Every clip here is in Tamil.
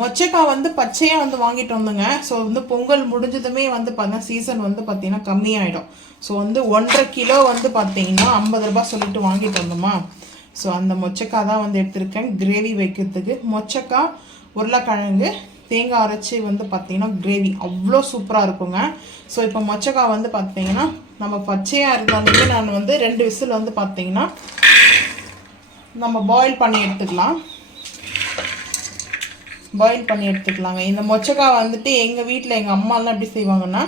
மொச்சக்காய் வந்து பச்சையாக வந்து வாங்கிட்டு வந்தோங்க. ஸோ வந்து பொங்கல் முடிஞ்சதுமே வந்து பார்த்தீங்கன்னா சீசன் வந்து பார்த்தீங்கன்னா கம்மியாயிடும். ஸோ வந்து 1.5 கிலோ வந்து பார்த்தீங்கன்னா 50 ரூபாய் சொல்லிட்டு வாங்கிட்டு வந்தோமா. ஸோ அந்த மொச்சக்காய் தான் வந்து எடுத்திருக்கேன் கிரேவி வைக்கிறதுக்கு. மொச்சக்காய், உருளைக்கிழங்கு, தேங்காய் அரைச்சி வந்து பார்த்தீங்கன்னா கிரேவி அவ்வளோ சூப்பராக இருக்குங்க. ஸோ இப்போ மொச்சக்காய் வந்து பார்த்தீங்கன்னா நம்ம பச்சையாக இருந்தாலுமே நான் வந்து 2 விசில் வந்து பார்த்தீங்கன்னா நம்ம பாயில் பண்ணி எடுத்துக்கலாங்க. இந்த மொச்சக்காய் வந்துட்டு எங்கள் வீட்டில் எங்கள் அம்மாலாம் எப்படி செய்வாங்கன்னா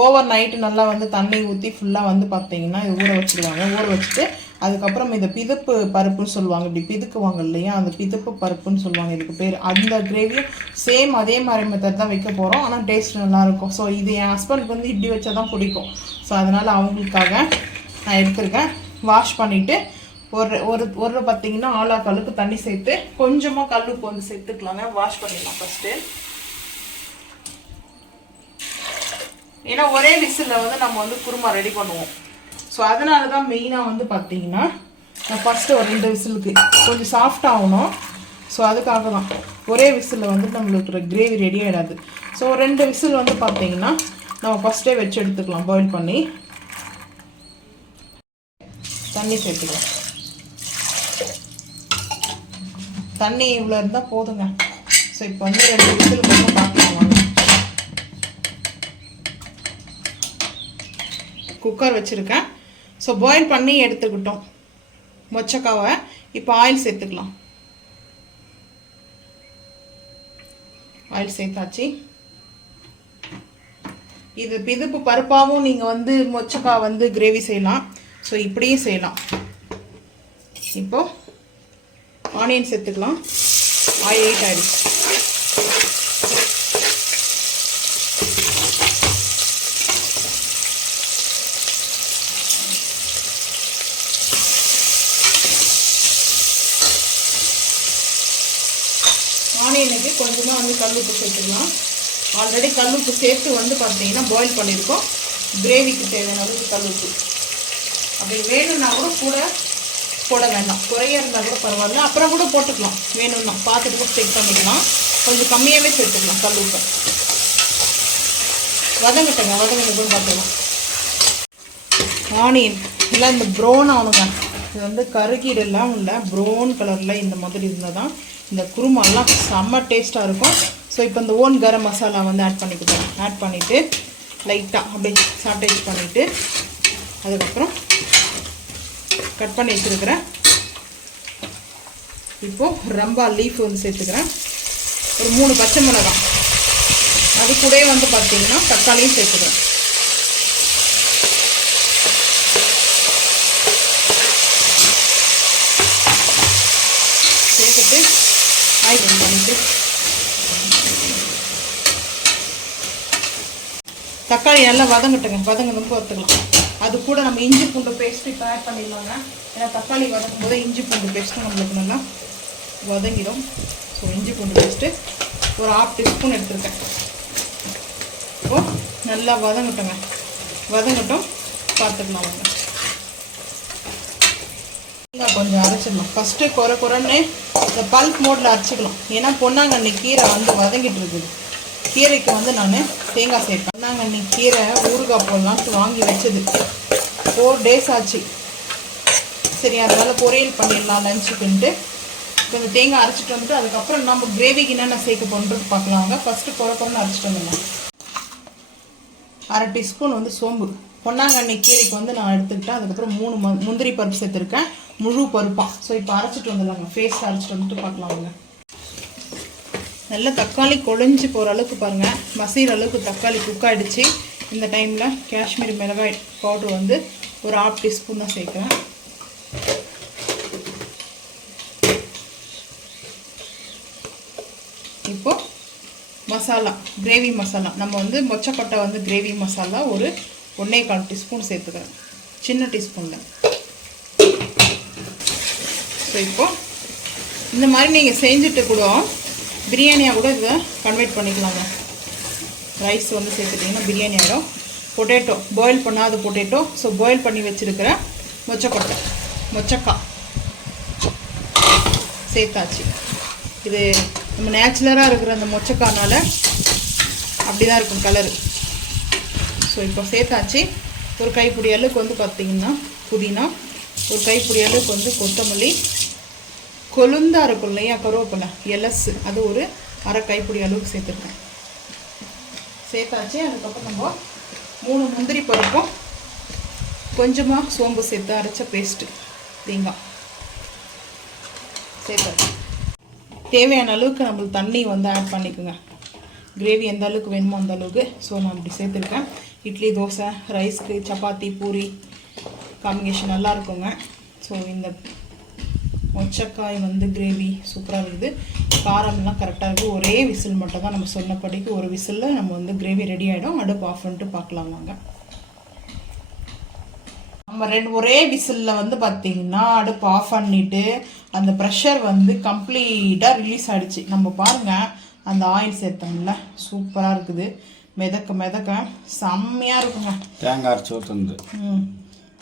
ஓவர் நைட்டு நல்லா வந்து தண்ணி ஊற்றி ஃபுல்லாக வந்து பார்த்தீங்கன்னா இது ஊற வச்சுருவாங்க. ஊற வச்சுட்டு அதுக்கப்புறம் இந்த பிதுப்பு பருப்புன்னு சொல்லுவாங்க, இப்படி பிதுக்குவாங்க இல்லையா, அந்த பிதுப்பு பருப்புன்னு சொல்லுவாங்க இதுக்கு பேர். அந்த கிரேவியும் சேம் அதே மாதிரி மெத்தட் தான் வைக்க போகிறோம். ஆனால் டேஸ்ட் நல்லாயிருக்கும். ஸோ இது என் ஹஸ்பண்டுக்கு வந்து இப்படி வச்சா தான் பிடிக்கும். ஸோ அதனால் அவங்களுக்காக நான் எடுத்துருக்கேன். வாஷ் பண்ணிவிட்டு ஒரு பார்த்தீங்கன்னா ஆளாக்காலுக்கு தண்ணி சேர்த்து கொஞ்சமாக கல்லுப்பு வந்து சேர்த்துக்கலாங்க. வாஷ் பண்ணிடலாம் ஃபஸ்ட்டு. ஏன்னா ஒரே விசிலில் வந்து நம்ம வந்து குருமா ரெடி பண்ணுவோம். ஸோ அதனால தான் மெயினாக வந்து பார்த்தீங்கன்னா நான் ஃபஸ்ட்டு ஒரு 2 விசிலுக்கு கொஞ்சம் சாஃப்ட் ஆகணும். ஸோ அதுக்காக தான் ஒரே விசிலில் வந்து நம்மளுக்கு கிரேவி ரெடி ஆகிடாது. ஸோ 2 விசில் வந்து பார்த்தீங்கன்னா நம்ம ஃபஸ்ட்டே வச்சு எடுத்துக்கலாம். பாயில் பண்ணி தண்ணி சேர்த்துக்கலாம். தண்ணி இவ்வளோ இருந்தால் போதுங்க. ஸோ இப்போ வந்து 2 விசில் மட்டும் பார்க்கலாம் வாங்க. குக்கர் வச்சுருக்கேன். ஸோ பாயில் பண்ணி எடுத்துக்கிட்டோம் மொச்சக்காவை. இப்போ ஆயில் சேர்த்துக்கலாம். ஆயில் சேர்த்தாச்சு. இது பிதுப்பு பருப்பாகவும் நீங்கள் வந்து மொச்சக்காய் வந்து கிரேவி செய்யலாம். ஸோ இப்படியும் செய்யலாம். இப்போது ஆனியன் சேர்த்துக்கலாம். ஆயில் ஹீட் ஆகிடுச்சு. ஆனியனுக்கு கொஞ்சமாக வந்து கல்லுப்பு சேர்த்துக்கலாம். ஆல்ரெடி கல்லுப்பு சேர்த்து வந்து பார்த்தீங்கன்னா பாயில் பண்ணியிருக்கோம். கிரேவிக்கு தேவையான அளவுக்கு கல்லுப்பு. அப்படி வேணும்னா கூட போட வேண்டாம், குறைய இருந்தால் கூட பரவாயில்ல, அப்புறம் கூட போட்டுக்கலாம். வேணும்னா பார்த்துட்டு கூட செக் பண்ணிக்கலாம். கொஞ்சம் கம்மியாகவே சேர்த்துக்கலாம் கல்லுப்பை. வதங்கிட்டு பார்த்துக்கலாம். ஆனியன் இல்லை இந்த ப்ரௌன் ஆகணுங்க. இது வந்து கருகீடெல்லாம் இல்லை, ப்ரௌன் கலரில் இந்த மாதிரி இருந்தால் தான் இந்த குருமாலாம் செம்ம டேஸ்ட்டாக இருக்கும். ஸோ இப்போ இந்த ஓன் கரம் மசாலா வந்து ஆட் பண்ணிவிட்டு லைட்டாக அப்படியே சாட்டேஜ் பண்ணிவிட்டு அதுக்கப்புறம் கட் பண்ணி வச்சுருக்கிறேன். இப்போது ரம்பா லீஃப் வந்து சேர்த்துக்கிறேன். ஒரு 3 பச்சை மிளகாய், அது கூட வந்து பார்த்தீங்கன்னா தக்காளியும் சேர்த்துக்கிறேன். சேர்த்துட்டு ஆயில் பண்ணிட்டு தக்காளி நல்லா வதங்கணும் பார்த்துக்கலாம். அது கூட நம்ம இஞ்சி பூண்டு பேஸ்ட்டு இப்போ ஆட் பண்ணிடலாங்க. ஏன்னா தக்காளி வதக்கும் போது இஞ்சி பூண்டு பேஸ்ட்டும் நம்மளுக்கு நல்லா வதங்கிடும். ஸோ இஞ்சி பூண்டு பேஸ்ட்டு ஒரு 1/2 டீஸ்பூன் எடுத்துருக்கேன். இப்போது நல்லா வதங்கட்டும் பார்த்துக்கலாம். வாங்க தேங்காய் கொஞ்சம் அரைச்சிடலாம். ஃபஸ்ட்டு குறைன்னு இந்த பல்ப் மோடில் அரைச்சிக்கலாம். ஏன்னா பொன்னாங்கண்ணி கீரை வந்து வதங்கிட்டு இருக்குது. கீரைக்கு வந்து நான் தேங்காய் சேர்ப்பேன். பொன்னாங்கண்ணி கீரை ஊறுகாய் போடலான்ட்டு வாங்கி வச்சது 4 டேஸ் ஆச்சு. சரி அதனால் பொரியல் பண்ணிடலாம் லஞ்சுக்குன்ட்டு கொஞ்சம் தேங்காய் அரைச்சிட்டு வந்துட்டு அதுக்கப்புறம் நம்ம கிரேவிக்கு என்னென்ன சேர்க்க போன்றது பார்க்கலாங்க. ஃபஸ்ட்டு குறைன்னு அரைச்சிட்டு வந்துடலாம். 1/2 டீஸ்பூன் வந்து சோம்பு. பொன்னாங்கண்ணி கீரைக்கு வந்து நான் எடுத்துக்கிட்டேன். அதுக்கப்புறம் 3 முந்திரி பருப்பு சேர்த்துருக்கேன், முழு பருப்பாக. ஸோ இப்போ அரைச்சிட்டு வந்துடலாங்க. ஃபேஸ் அரைச்சிட்டு வந்துட்டு பார்க்கலாங்க. நல்லா தக்காளி கொழைஞ்சி போகிற அளவுக்கு பாருங்கள், மசிகிற அளவுக்கு தக்காளி குக் ஆகிடுச்சு. இந்த டைமில் காஷ்மீரி மிளகாய் பவுட்ரு வந்து ஒரு 1/2 டீஸ்பூன் தான் சேர்க்குறேன். இப்போது மசாலா, கிரேவி மசாலா, நம்ம வந்து மொச்சக்கொட்டை வந்து கிரேவி மசாலா ஒரு 1.25 டீஸ்பூன் சேர்த்துக்கிறேன், சின்ன டீஸ்பூனில். ஸோ இப்போது இந்த மாதிரி நீங்கள் செஞ்சுட்டு கூட பிரியாணியாக கூட இதை கன்வெர்ட் பண்ணிக்கலாங்க. ரைஸ் வந்து சேர்த்துட்டிங்கன்னா பிரியாணி ஆகிடும். பொட்டேட்டோ, பாயில் பண்ணாத பொட்டேட்டோ. ஸோ பாயில் பண்ணி வச்சுருக்கிற மொச்சக்காய் சேர்த்தாச்சு. இது நம்ம நேச்சுரலாக இருக்கிற அந்த மொச்சக்கானால அப்படி தான் இருக்கும் கலரு. ஸோ இப்போ சேர்த்தாச்சு. ஒரு கைப்பிடி அளவுக்கு வந்து பார்த்திங்கன்னா புதினா, ஒரு கைப்பிடி அளவுக்கு வந்து கொத்தமல்லி, கொழுந்தா இருக்கும் இல்லையா கருவேப்பிலை எலசு, அது ஒரு அரை கைப்பிடி அளவுக்கு சேர்த்துருக்கேன். சேர்த்தாச்சு. அதுக்கப்புறம் நம்ம 3 முந்திரி பருப்பும் கொஞ்சமாக சோம்பு சேர்த்து அரைச்ச பேஸ்ட்டு தேங்காய் சேர்த்தாச்சு. தேவையான அளவுக்கு நம்மளுக்கு தண்ணி வந்து ஆட் பண்ணிக்கோங்க. கிரேவி எந்த அளவுக்கு வேணுமோ அந்த அளவுக்கு. ஸோ நான் இப்படி சேர்த்துருக்கேன். இட்லி, தோசை, ரைஸ்க்கு, சப்பாத்தி, பூரி காம்பினேஷன் நல்லா இருக்குங்க. ஸோ இந்த மொச்சக்காய் வந்து கிரேவி சூப்பராக இருக்குது. காரம்லாம் கரெக்டாக இருக்குது. ஒரே விசில் மட்டும் தான், நம்ம சொன்னபடிக்கு ஒரு விசிலில் நம்ம வந்து கிரேவி ரெடி ஆகிடும். அடுப்பு ஆஃப் பண்ணிட்டு பார்க்கலாம் வாங்க. நம்ம ஒரே விசிலில் வந்து பார்த்திங்கன்னா அடுப்பு ஆஃப் பண்ணிவிட்டு அந்த ப்ரெஷர் வந்து கம்ப்ளீட்டாக ரிலீஸ் ஆகிடுச்சு. நம்ம பாருங்கள், அந்த ஆயில் சேர்த்தோம்ல சூப்பராக இருக்குது. மிதக்க மிதக்க செம்மையாக இருக்குங்க. தேங்காய் அரைச்சி ஊற்றுந்து.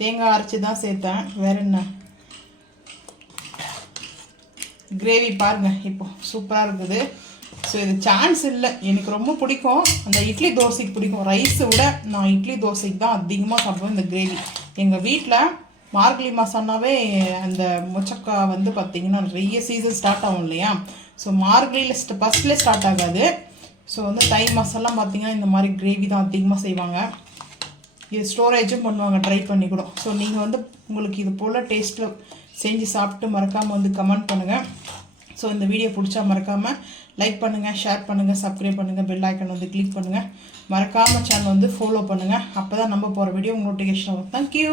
தேங்காய் அரைச்சி தான் சேர்த்தேன், வேற என்ன. கிரேவி பாருங்கள் இப்போ சூப்பராக இருக்குது. ஸோ இது சான்ஸ் இல்லை. எனக்கு ரொம்ப பிடிக்கும், அந்த இட்லி தோசைக்கு பிடிக்கும். ரைஸை விட நான் இட்லி தோசைக்கு தான் அதிகமாக சாப்பிடுவேன் இந்த கிரேவி. எங்கள் வீட்டில் மார்கழி மாதம்னாவே அந்த மொச்சக்காய் வந்து பார்த்திங்கன்னா நிறைய சீசன் ஸ்டார்ட் ஆகும் இல்லையா. ஸோ மார்கழியில் ஃபஸ்ட்லேயே ஸ்டார்ட் ஆகாது. ஸோ வந்து தை மாதம்லாம் பார்த்திங்கன்னா இந்த மாதிரி கிரேவி தான் அதிகமாக செய்வாங்க. இது ஸ்டோரேஜும் பண்ணுவாங்க, ட்ரை பண்ணி கூட. ஸோ நீங்கள் வந்து உங்களுக்கு இது போல் டேஸ்ட்டில் செஞ்சு சாப்பிட்டு மறக்காமல் வந்து கமெண்ட் பண்ணுங்கள். ஸோ இந்த வீடியோ பிடிச்சா மறக்காமல் லைக் பண்ணுங்கள், ஷேர் பண்ணுங்கள், சப்ஸ்கிரைப் பண்ணுங்கள், பெல் ஐக்கன் வந்து கிளிக் பண்ணுங்கள். மறக்காமல் சேனல் வந்து ஃபாலோ பண்ணுங்கள். அப்போ தான் நம்ம போகிற வீடியோ நோட்டிஃபிகேஷன் வரும். தேங்க்யூ.